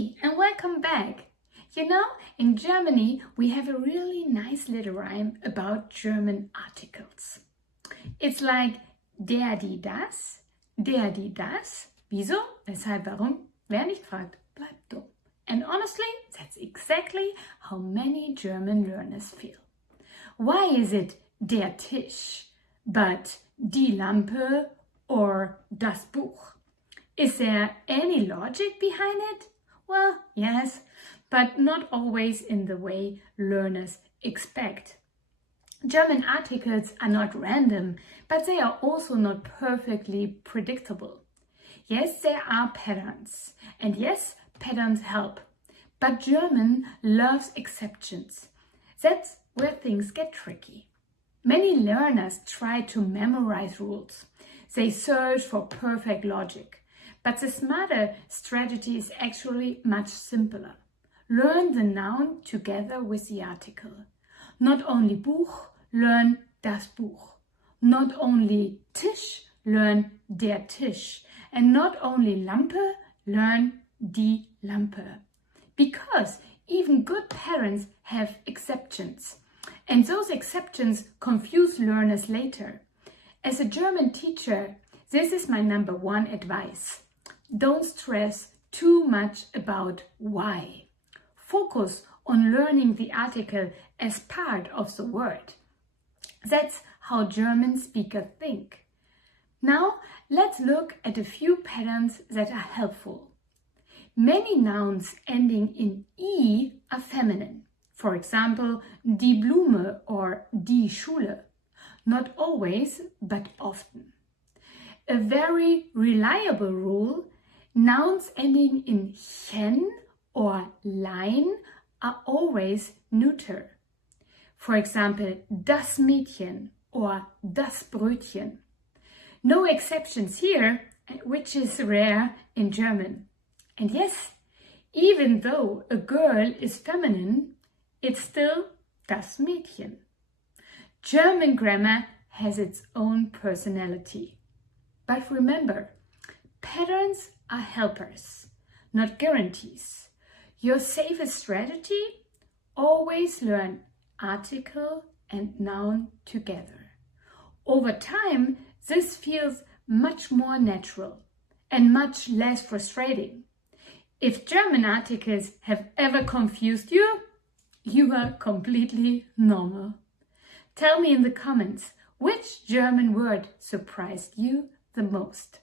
Hi and welcome back. You know, in Germany we have a really nice little rhyme about German articles. It's like der, die, das, der, die, das. Wieso? Weshalb? Warum? Wer nicht fragt, bleibt dumm. And honestly, that's exactly how many German learners feel. Why is it der Tisch, but die Lampe or das Buch? Is there any logic behind it? Well, yes, but not always in the way learners expect. German articles are not random, but they are also not perfectly predictable. Yes, there are patterns, and yes, patterns help. But German loves exceptions. That's where things get tricky. Many learners try to memorize rules. They search for perfect logic. But the smarter strategy is actually much simpler. Learn the noun together with the article. Not only Buch, learn das Buch. Not only Tisch, learn der Tisch. And not only Lampe, learn die Lampe. Because even good parents have exceptions. And those exceptions confuse learners later. As a German teacher, this is my number one advice. Don't stress too much about why. Focus on learning the article as part of the word. That's how German speakers think. Now, let's look at a few patterns that are helpful. Many nouns ending in I are feminine. For example, die Blume or die Schule. Not always, but often. A very reliable rule: nouns ending in chen or lein are always neuter. For example, das Mädchen or das Brötchen. No exceptions here, which is rare in German. And yes, even though a girl is feminine, it's still das Mädchen. German grammar has its own personality. But remember, patterns are helpers, not guarantees. Your safest strategy? Always learn article and noun together. Over time, this feels much more natural and much less frustrating. If German articles have ever confused you, you are completely normal. Tell me in the comments which German word surprised you the most.